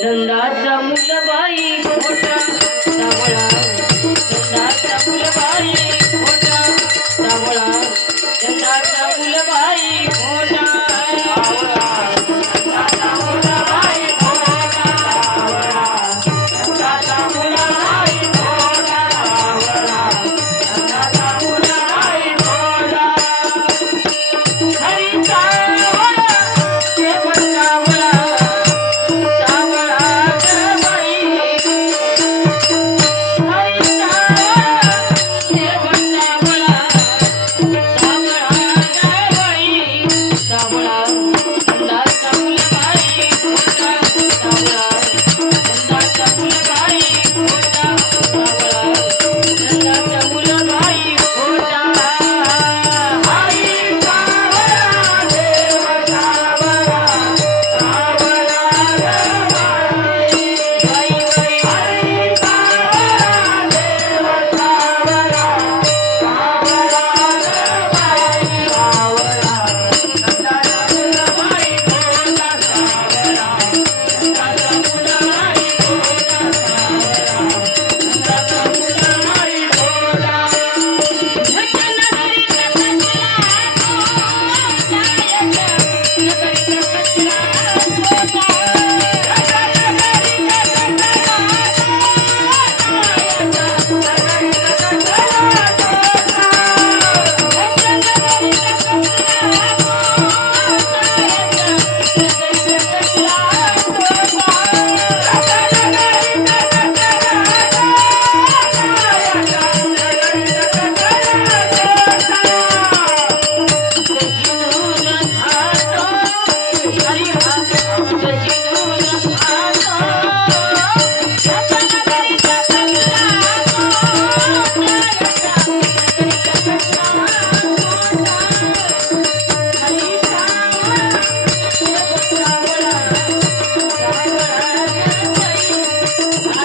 नंदाचा मुलबाई खोटा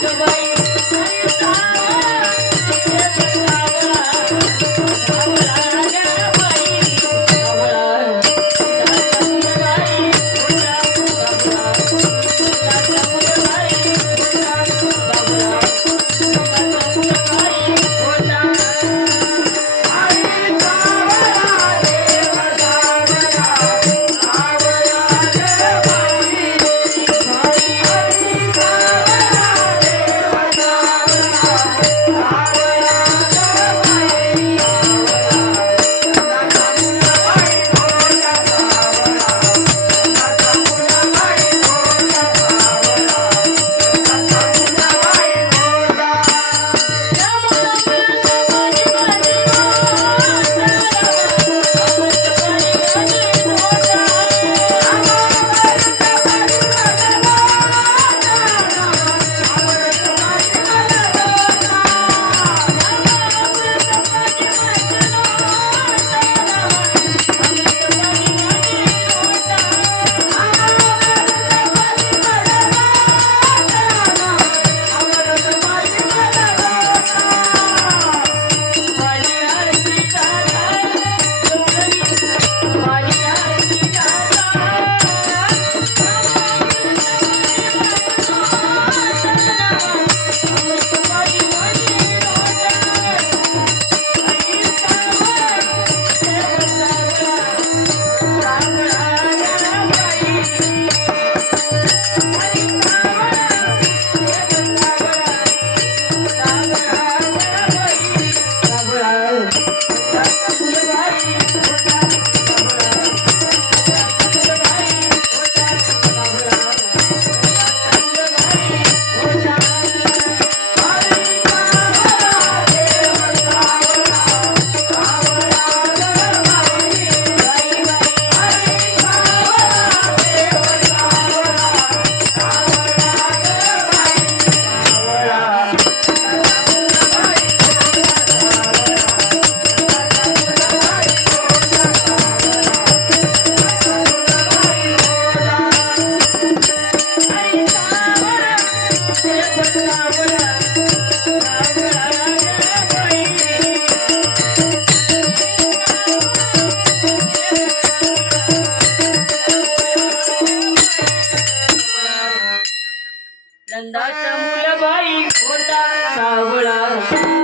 the way. आनंदाचा मुलबाई खोटा सावळा.